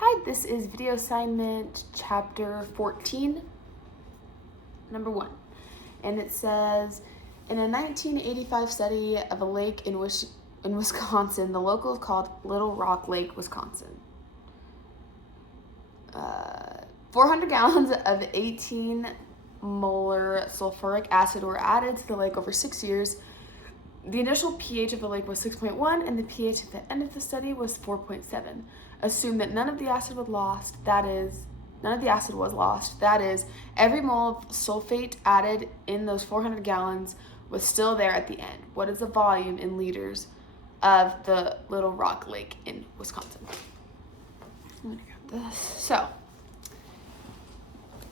Hi, this is video assignment chapter 14, number 1. And it says, in a 1985 study of a lake in Wisconsin, the locals called Little Rock Lake, Wisconsin. 400 gallons of 18 molar sulfuric acid were added to the lake over 6 years. The initial pH of the lake was 6.1 and the pH at the end of the study was 4.7. Assume that none of the acid was lost, that is, every mole of sulfate added in those 400 gallons was still there at the end. What is the volume in liters of the Little Rock Lake in Wisconsin? I'm gonna grab this. So,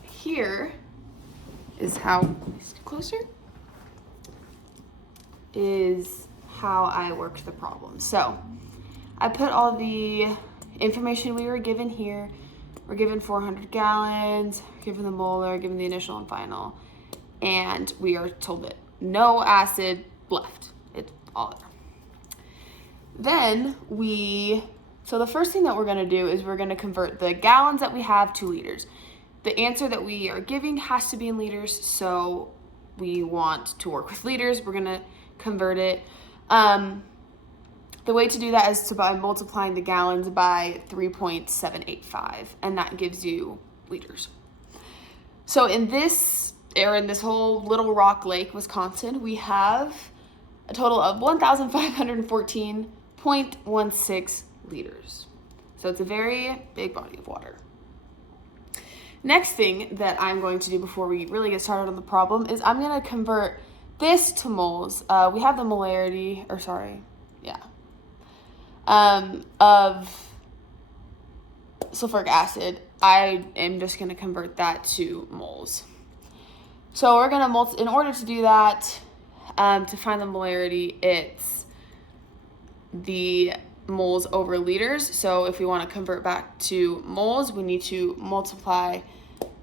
here is how, closer, is how I worked the problem. So, I put all the information we were given here. We're given 400 gallons, given the molar, given the initial and final, and we are told that no acid left. It's all there. So the first thing that we're gonna do is we're gonna convert the gallons that we have to liters. The answer that we are giving has to be in liters, so we want to work with liters. We're gonna convert it. The way to do that is by multiplying the gallons by 3.785, and that gives you liters. So in this whole Little Rock Lake, Wisconsin, we have a total of 1,514.16 liters. So it's a very big body of water. Next thing that I'm going to do before we really get started on the problem is I'm going to convert this to moles. We have the molarity, of sulfuric acid. I am just going to convert that to moles. So we're going to in order to do that, to find the molarity, it's the moles over liters. So if we want to convert back to moles, we need to multiply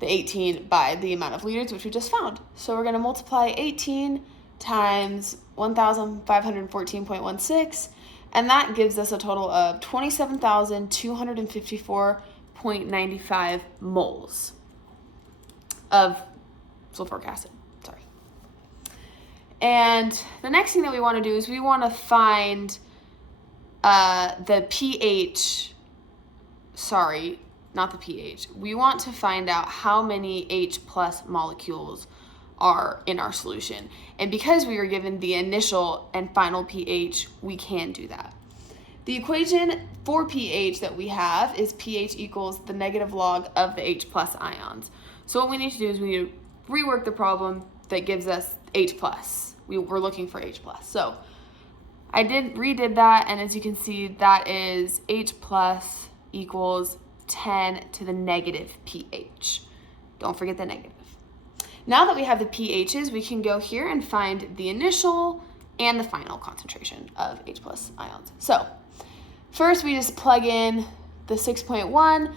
the 18 by the amount of liters, which we just found. So we're going to multiply 18 times 1,514.16, and that gives us a total of 27,254.95 moles of sulfuric acid. And the next thing that we want to do is we want to find the pH, not the pH. We want to find out how many H plus molecules are in our solution. And because we were given the initial and final pH, we can do that. The equation for pH that we have is pH equals the negative log of the H plus ions. So what we need to do is we need to rework the problem that gives us H plus. We're looking for H plus. So I redid that, and as you can see, that is H plus equals 10 to the negative pH. Don't forget the negative. Now that we have the pHs, we can go here and find the initial and the final concentration of H plus ions. So first we just plug in the 6.1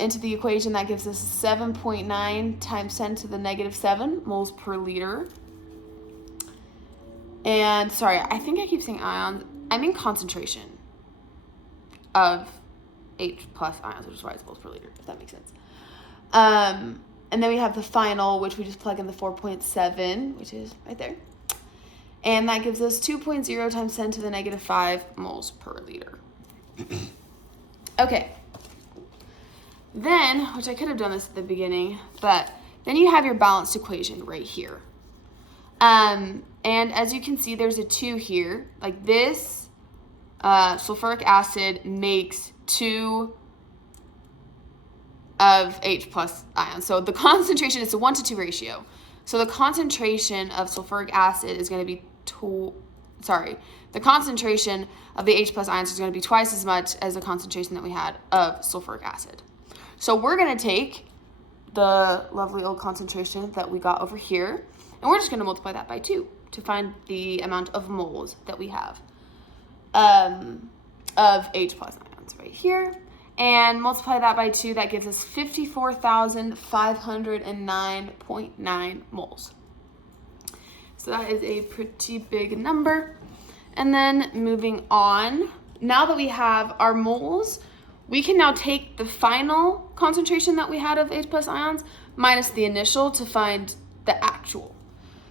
into the equation. That gives us 7.9 times 10 to the negative 7 moles per liter. And I think I keep saying ions. I mean concentration of H plus ions, which is why it's moles per liter, if that makes sense. And then we have the final, which we just plug in the 4.7, which is right there. And that gives us 2.0 times 10 to the negative 5 moles per liter. Okay. Then, which I could have done this at the beginning, but then you have your balanced equation right here. And as you can see, there's a 2 here. Like this sulfuric acid makes 2 of H plus ions. So the concentration is a 1-to-2 ratio. So the concentration of sulfuric acid is going to be the concentration of the H plus ions is going to be twice as much as the concentration that we had of sulfuric acid. So we're going to take the lovely old concentration that we got over here, and we're just going to multiply that by 2 to find the amount of moles that we have of H plus ions right here. And multiply that by 2, that gives us 54,509.9 moles. So that is a pretty big number. And then moving on, now that we have our moles, we can now take the final concentration that we had of H plus ions minus the initial to find the actual.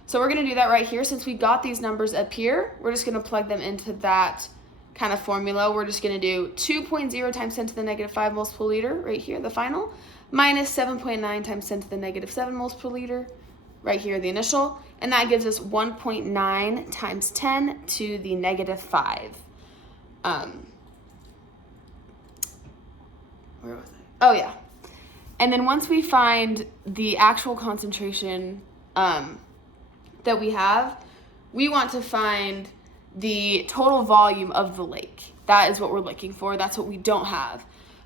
So we're going to do that right here. Since we got these numbers up here, we're just going to plug them into that kind of formula. We're just going to do 2.0 times 10 to the negative 5 moles per liter right here, the final, minus 7.9 times 10 to the negative 7 moles per liter right here, the initial. And that gives us 1.9 times 10 to the negative 5. Where was I? Oh, yeah. And then once we find the actual concentration that we have, we want to find the total volume of the lake. That is what we're looking for. That's what we don't have.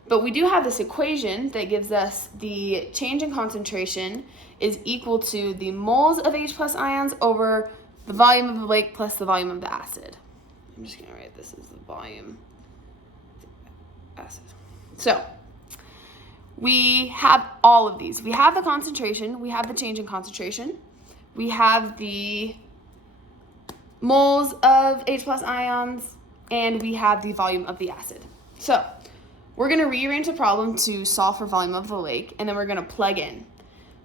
But we do have this equation that gives us the change in concentration is equal to the moles of H plus ions over the volume of the lake plus the volume of the acid. I'm just going to write this as the volume acid. So we have all of these. We have the concentration, we have the change in concentration, we have the moles of H plus ions, and we have the volume of the acid. So we're going to rearrange the problem to solve for volume of the lake, and then we're going to plug in.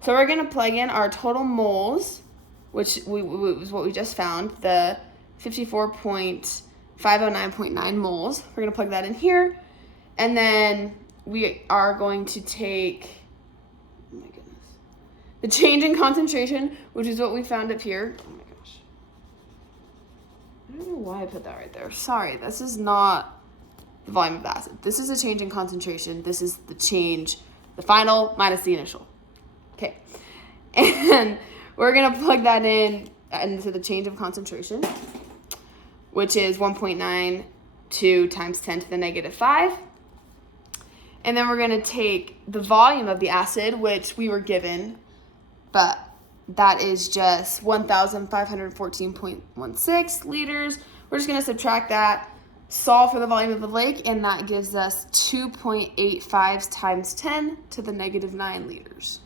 So we're going to plug in our total moles, which was what we just found, the 54.509.9 moles. We're going to plug that in here, and then we are going to take, oh my goodness, the change in concentration, which is what we found up here. Oh my gosh. I don't know why I put that right there. Sorry, this is not the volume of the acid. This is a change in concentration. This is the change, the final minus the initial. Okay. And we're going to plug that in into the change of concentration, which is 1.92 times 10 to the negative 5. And then we're going to take the volume of the acid, which we were given, but that is just 1,514.16 liters. We're just going to subtract that, solve for the volume of the lake, and that gives us 2.85 times 10 to the negative 9 liters.